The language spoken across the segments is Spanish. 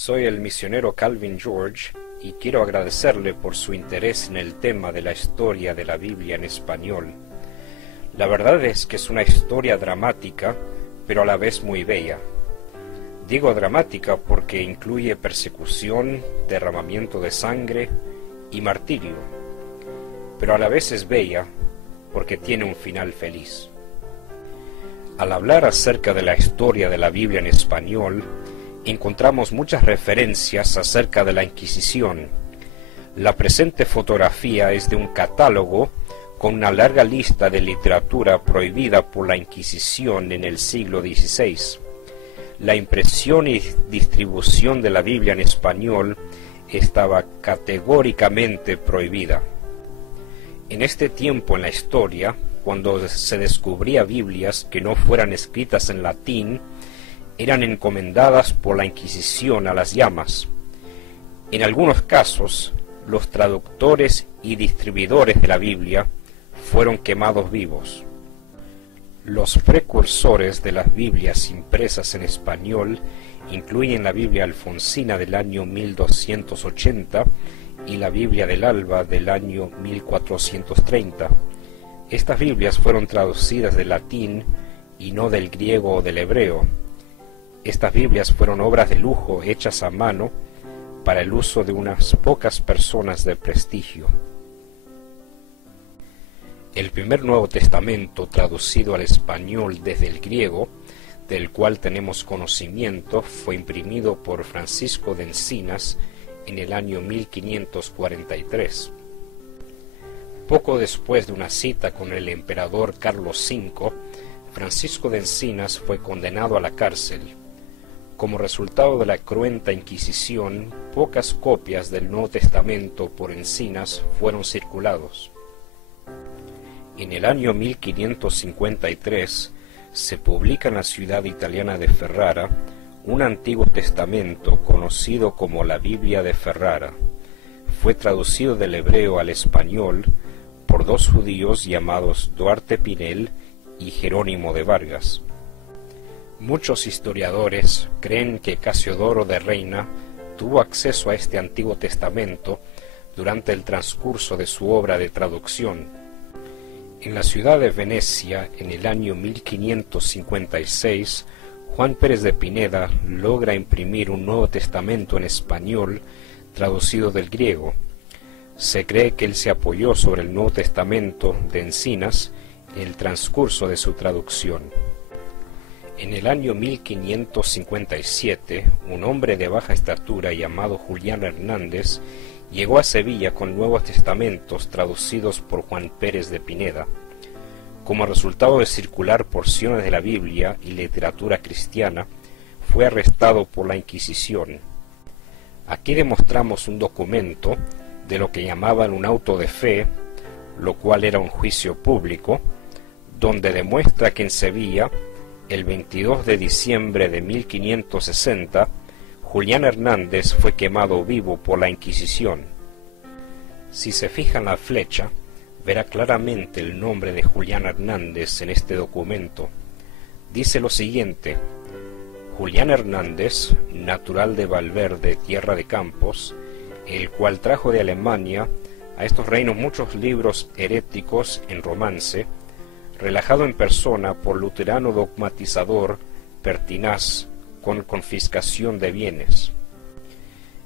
Soy el misionero Calvin George y quiero agradecerle por su interés en el tema de la historia de la Biblia en español. La verdad es que es una historia dramática, pero a la vez muy bella. Digo dramática porque incluye persecución, derramamiento de sangre y martirio, pero a la vez es bella porque tiene un final feliz. Al hablar acerca de la historia de la Biblia en español, encontramos muchas referencias acerca de la Inquisición. La presente fotografía es de un catálogo con una larga lista de literatura prohibida por la Inquisición en el siglo XVI. La impresión y distribución de la Biblia en español estaba categóricamente prohibida. En este tiempo en la historia, cuando se descubría Biblias que no fueran escritas en latín, eran encomendadas por la Inquisición a las llamas. En algunos casos, los traductores y distribuidores de la Biblia fueron quemados vivos. Los precursores de las Biblias impresas en español incluyen la Biblia alfonsina del año 1280 y la Biblia del Alba del año 1430. Estas Biblias fueron traducidas del latín y no del griego o del hebreo. Estas Biblias fueron obras de lujo hechas a mano para el uso de unas pocas personas de prestigio. El primer Nuevo Testamento traducido al español desde el griego, del cual tenemos conocimiento, fue imprimido por Francisco de Encinas en el año 1543. Poco después de una cita con el emperador Carlos V, Francisco de Encinas fue condenado a la cárcel. Como resultado de la cruenta Inquisición, pocas copias del Nuevo Testamento por Encinas fueron circulados. En el año 1553 se publica en la ciudad italiana de Ferrara un Antiguo Testamento conocido como la Biblia de Ferrara. Fue traducido del hebreo al español por dos judíos llamados Duarte Pinel y Jerónimo de Vargas. Muchos historiadores creen que Casiodoro de Reina tuvo acceso a este Antiguo Testamento durante el transcurso de su obra de traducción. En la ciudad de Venecia, en el año 1556, Juan Pérez de Pineda logra imprimir un Nuevo Testamento en español traducido del griego. Se cree que él se apoyó sobre el Nuevo Testamento de Encinas en el transcurso de su traducción. En el año 1557, un hombre de baja estatura llamado Julián Hernández llegó a Sevilla con Nuevos Testamentos traducidos por Juan Pérez de Pineda. Como resultado de circular porciones de la Biblia y literatura cristiana, fue arrestado por la Inquisición. Aquí demostramos un documento de lo que llamaban un auto de fe, lo cual era un juicio público, donde demuestra que en Sevilla, el 22 de diciembre de 1560, Julián Hernández fue quemado vivo por la Inquisición. Si se fija en la flecha, verá claramente el nombre de Julián Hernández en este documento. Dice lo siguiente: Julián Hernández, natural de Valverde, tierra de Campos, el cual trajo de Alemania a estos reinos muchos libros heréticos en romance, relajado en persona por luterano dogmatizador pertinaz con confiscación de bienes.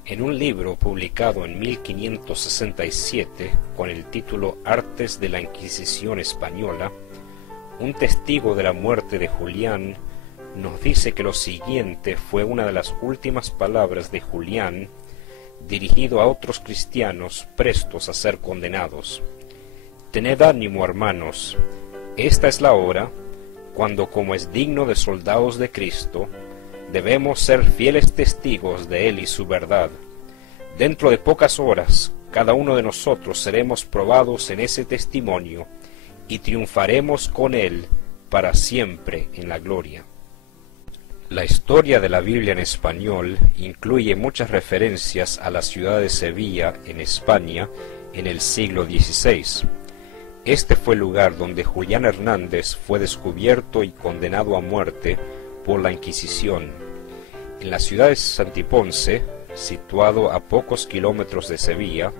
En un libro publicado en 1567 con el título Artes de la Inquisición Española, un testigo de la muerte de Julián nos dice que lo siguiente fue una de las últimas palabras de Julián dirigido a otros cristianos prestos a ser condenados: «Tened ánimo, hermanos, esta es la hora cuando, como es digno de soldados de Cristo, debemos ser fieles testigos de Él y su verdad. Dentro de pocas horas, cada uno de nosotros seremos probados en ese testimonio y triunfaremos con Él para siempre en la gloria». La historia de la Biblia en español incluye muchas referencias a la ciudad de Sevilla, en España, en el siglo XVI. Este fue el lugar donde Julián Hernández fue descubierto y condenado a muerte por la Inquisición. En la ciudad de Santiponce, situado a pocos kilómetros de Sevilla,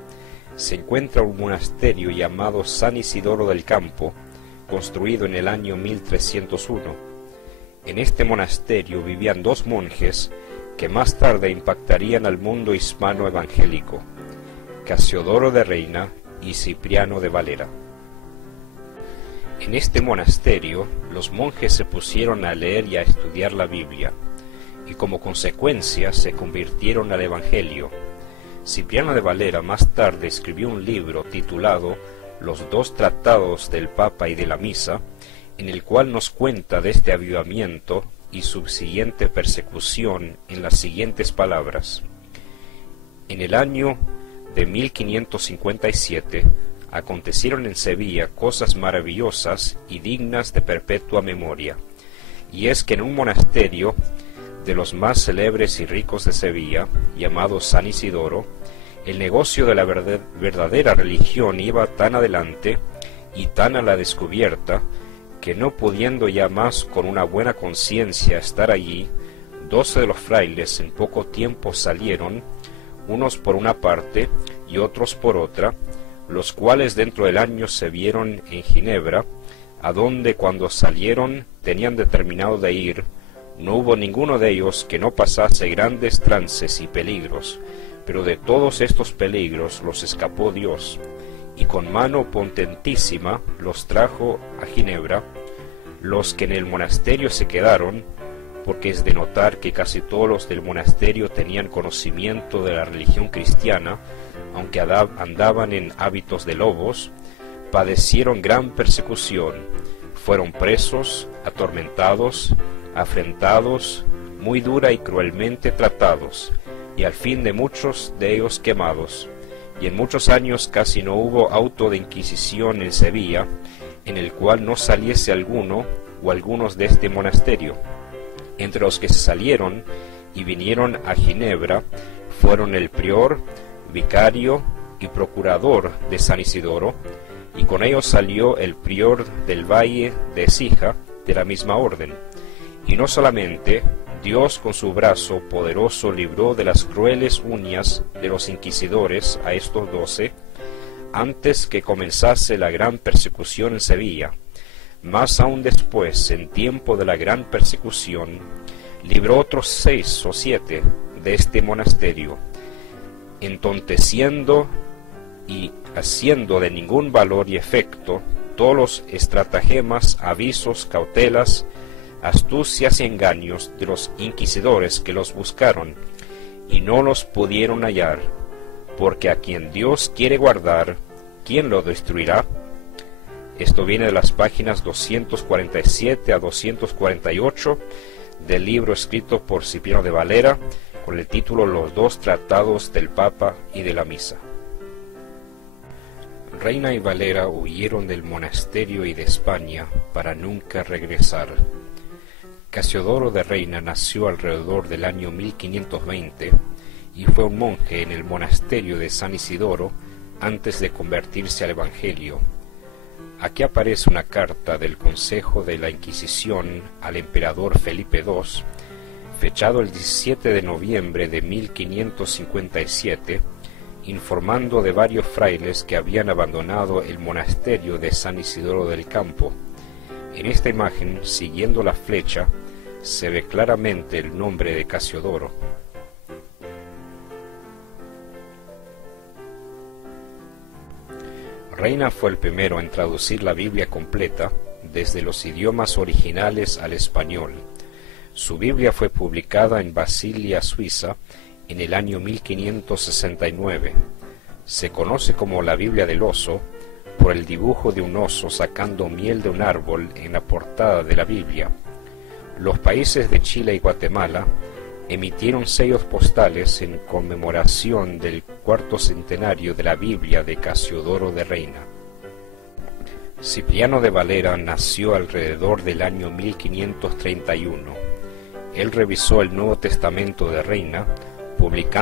se encuentra un monasterio llamado San Isidoro del Campo, construido en el año 1301. En este monasterio vivían dos monjes que más tarde impactarían al mundo hispano evangélico, Casiodoro de Reina y Cipriano de Valera. En este monasterio, los monjes se pusieron a leer y a estudiar la Biblia, y como consecuencia se convirtieron al Evangelio. Cipriano de Valera más tarde escribió un libro titulado Los dos tratados del Papa y de la Misa, en el cual nos cuenta de este avivamiento y subsiguiente persecución en las siguientes palabras. En el año de 1557 acontecieron en Sevilla cosas maravillosas y dignas de perpetua memoria, y es que en un monasterio de los más célebres y ricos de Sevilla, llamado San Isidoro, el negocio de la verdadera religión iba tan adelante y tan a la descubierta, que no pudiendo ya más con una buena conciencia estar allí, 12 de los frailes en poco tiempo salieron, unos por una parte y otros por otra, los cuales dentro del año se vieron en Ginebra, a donde cuando salieron tenían determinado de ir. No hubo ninguno de ellos que no pasase grandes trances y peligros, pero de todos estos peligros los escapó Dios, y con mano potentísima los trajo a Ginebra. Los que en el monasterio se quedaron, porque es de notar que casi todos los del monasterio tenían conocimiento de la religión cristiana, aunque andaban en hábitos de lobos, padecieron gran persecución, fueron presos, atormentados, afrentados, muy dura y cruelmente tratados, y al fin de muchos de ellos quemados, y en muchos años casi no hubo auto de inquisición en Sevilla, en el cual no saliese alguno o algunos de este monasterio. Entre los que se salieron y vinieron a Ginebra fueron el prior, vicario y procurador de San Isidoro, y con ellos salió el prior del valle de Écija, de la misma orden. Y no solamente, Dios con su brazo poderoso libró de las crueles uñas de los inquisidores a estos 12, antes que comenzase la gran persecución en Sevilla. Más aún después, en tiempo de la gran persecución, libró otros 6 o 7 de este monasterio, entonteciendo y haciendo de ningún valor y efecto todos los estratagemas, avisos, cautelas, astucias y engaños de los inquisidores que los buscaron, y no los pudieron hallar, porque a quien Dios quiere guardar, ¿quién lo destruirá? Esto viene de las páginas 247 a 248 del libro escrito por Cipriano de Valera, con el título Los dos tratados del Papa y de la Misa. Reina y Valera huyeron del monasterio y de España para nunca regresar. Casiodoro de Reina nació alrededor del año 1520 y fue un monje en el monasterio de San Isidoro antes de convertirse al Evangelio. Aquí aparece una carta del Consejo de la Inquisición al emperador Felipe II, fechado el 17 de noviembre de 1557, informando de varios frailes que habían abandonado el monasterio de San Isidoro del Campo. En esta imagen, siguiendo la flecha, se ve claramente el nombre de Casiodoro. Reina fue el primero en traducir la Biblia completa desde los idiomas originales al español. Su Biblia fue publicada en Basilia, Suiza, en el año 1569. Se conoce como la Biblia del Oso por el dibujo de un oso sacando miel de un árbol en la portada de la Biblia. Los países de Chile y Guatemala emitieron sellos postales en conmemoración del 4º centenario de la Biblia de Casiodoro de Reina. Cipriano de Valera nació alrededor del año 1531. Él revisó el Nuevo Testamento de Reina, publicando